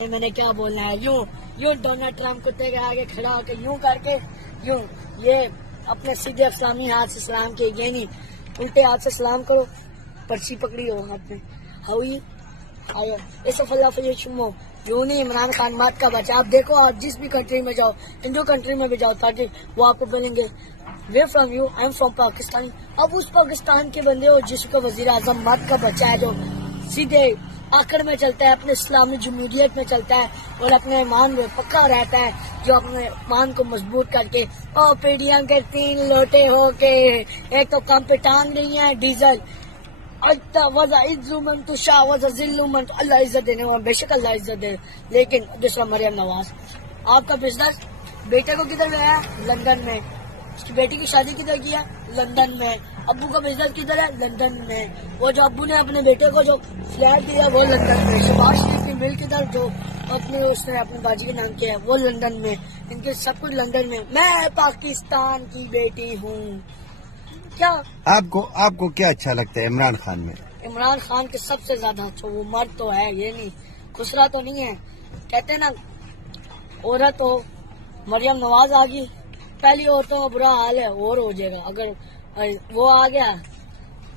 मैंने क्या बोलना है, यूं यूं डोनाल्ड ट्रम्प कुत्ते के आगे खड़ा होकर यूं करके यूं ये अपने सीधे इस्लामी हाथ से सलाम किए, ये नहीं उल्टे हाथ से सलाम करो, पर्ची पकड़ी हो हाथ में। हाउ आयो इस फल्लाफो यूं नहीं। इमरान खान मात का बचा। आप देखो, आप जिस भी कंट्री में जाओ, इंडो कंट्री में भी जाओ, ताकि वो आपको बोलेंगे way from you, I am from Pakistan. अब उस पाकिस्तान के बंदे हो जिसका वजीर आजम मत का बच्चा है, जो सीधे आकड़ में चलता है, अपने इस्लामी जमहूरियत में चलता है और अपने ईमान में पक्का रहता है, जो अपने ईमान को मजबूत करके और पीढ़ियां के 3 लोटे हो के एक तो कम पे टांग रही है डीजल। वज़ा तो शाह वज़ा जिल्लुमन, तो अल्लाह इज्जत देने वाला, बेशक अल्लाह इज्जत दे। लेकिन दूसरा मरियम नवाज, आपका बिजनेस बेटे को किधर गया? लंदन में। उसकी बेटी की शादी किधर किया? लंदन में। अब्बू का बिजनेस किधर है? लंदन में। वो जो अब्बू ने अपने बेटे को जो फ्लैट दिया वो लंदन में। शहबाज शरीफ की मिल किधर, जो अपने उसने अपने बाजी के नाम किया है वो लंदन में। इनके सब कुछ लंदन में। मैं पाकिस्तान की बेटी हूँ। क्या आपको क्या अच्छा लगता है इमरान खान में? इमरान खान के सबसे ज्यादा अच्छा वो मर्द तो है, ये नहीं खुसरा तो नहीं है। कहते ना औरत हो, मरियम नवाज आ गई, पहली औरतों का बुरा हाल है और हो जाएगा अगर वो आ गया।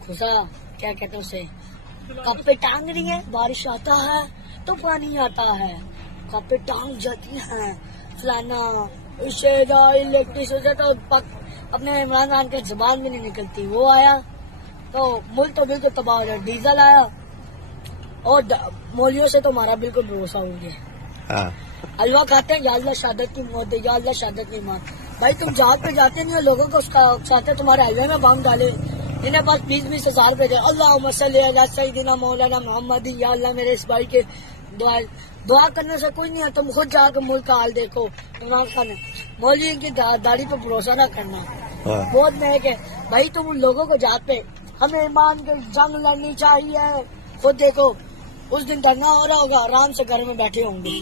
खुसरा क्या कहते हैं उसे, कप पे टांग रही है, बारिश आता है तो पानी आता है, कप पे टांग जाती है फलाना इलेक्ट्रिसिटी, तो अपने इमरान खान के जुबान में नहीं निकलती। वो आया तो मुल्क तो बिल्कुल तबाह हो गया। डीजल आया और मौलियों से तो हमारा बिल्कुल भरोसा हो गया। हलवा खाते हैं, या अल्लाह शहादत की मौत दे, या अल्लाह शहादत की मौत। भाई तुम जहाज पे जाते नहीं हो, लोगों को उसका उकसाते, तुम्हारे हलवे में बम डाले, इन्हें बस 20-20 हजार पे दे। अल्लाह सल्लल्लाहु मौलाना मोहम्मद, या अल्लाह मेरे इस भाई के दुआ करने से कोई नहीं है। तुम खुद जाकर मुल्क का हाल देखो। इमरान खान है, मौलवी की दाढ़ी पे भरोसा न करना, बहुत महंग है। भाई तुम उन लोगों को जहाँ पे हमें ईमान की जंग लड़नी चाहिए, खुद देखो उस दिन धरना हो रहा होगा, आराम से घर में बैठे होंगे।